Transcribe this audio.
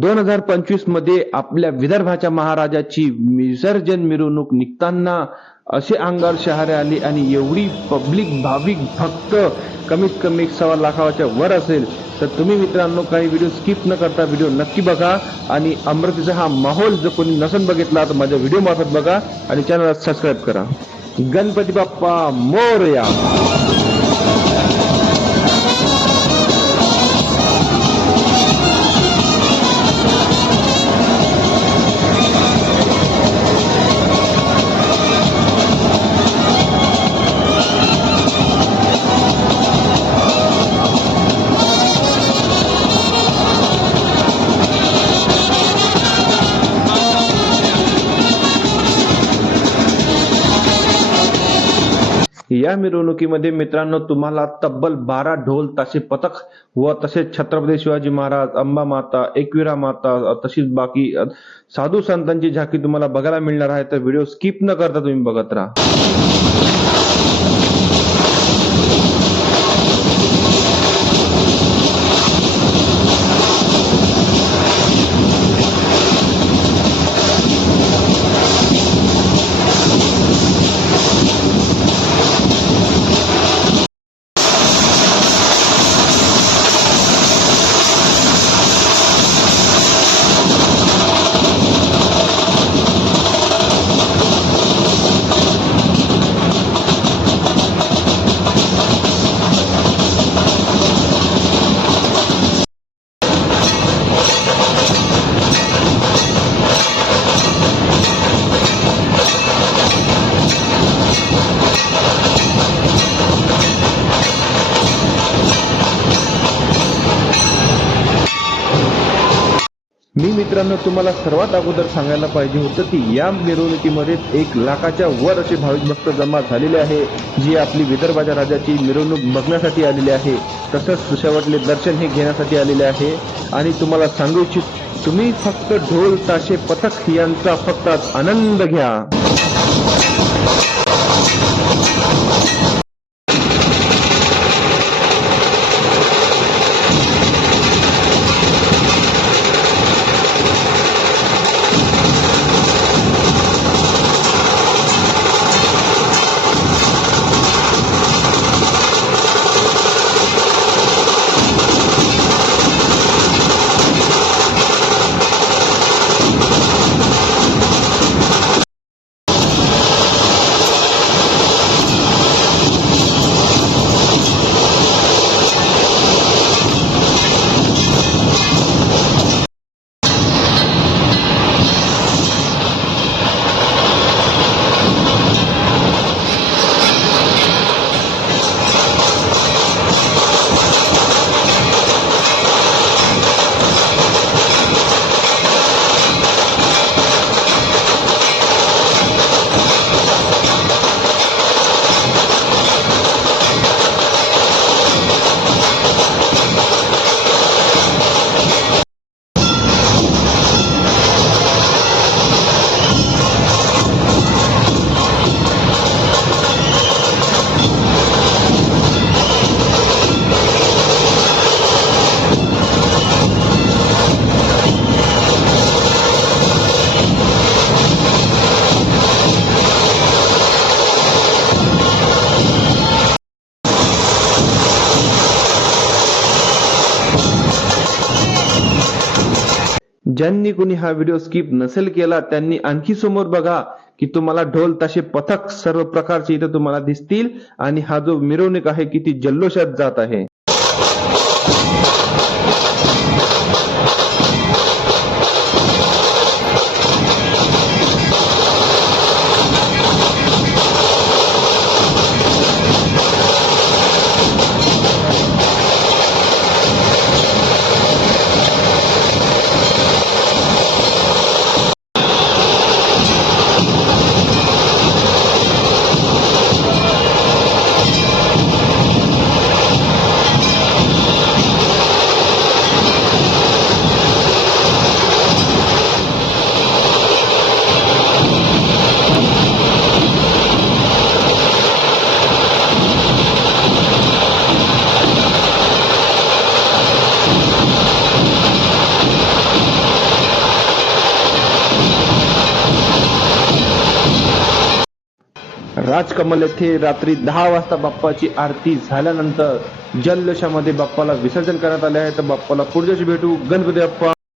दोन हजार पंचवीसमध्ये आपल्या विदर्भाच्या महाराजाची विसर्जन मिरवणूक निघताना असे अंगावर शहारे आली आणि एवढी पब्लिक भाविक भक्त कमीत कमी एक सव्वा लाखाच्या वर असेल तर तुम्ही मित्रांनो काही व्हिडिओ स्किप न करता व्हिडिओ नक्की बघा आणि अमरावतीचा हा माहोल जर कोणी नसून बघितला तर माझ्या व्हिडिओ मार्फत बघा आणि चॅनलला सबस्क्राईब करा. गणपती बाप्पा मोरया! या मिरवणुकीमध्ये मित्रांनो तुम्हाला तब्बल बारा ढोल ताशे पथक व तसेच छत्रपती शिवाजी महाराज अंबा माता एकविरा माता तशीच बाकी साधू संतांची झाकी तुम्हाला बघायला मिळणार आहे. तर व्हिडिओ स्किप न करता तुम्ही बघत राहा. मी मित्रांनो तुम्हाला सर्वात अगोदर सांगायला पाहिजे होतं की या मिरवणुकीमध्ये एक लाखाच्या वर असे भाविक भक्त जमा झालेले आहे जी आपली विदर्भाच्या राजाची मिरवणूक बघण्यासाठी आलेली आहे. तसंच शेवटले दर्शन हे घेण्यासाठी आलेले आहे. आणि तुम्हाला सांगू इच्छित तुम्ही फक्त ढोल ताशे पथक यांचा फक्त आनंद घ्या. ज्यांनी कोणी हा व्हिडिओ स्किप नसेल केला त्यांनी आणखी समोर बघा की तुम्हाला ढोल तसे पथक सर्व प्रकारचे इथे तुम्हाला दिसतील. आणि हा जो मिरवणूक आहे किती जल्लोषात जात आहे. राजकमल येथे रात्री दहा वाजता बाप्पाची आरती झाल्यानंतर जल्लोषामध्ये बाप्पाला विसर्जन करण्यात आले आहे. तर बाप्पाला पुढच्याशी भेटू. गणपती बाप्पा.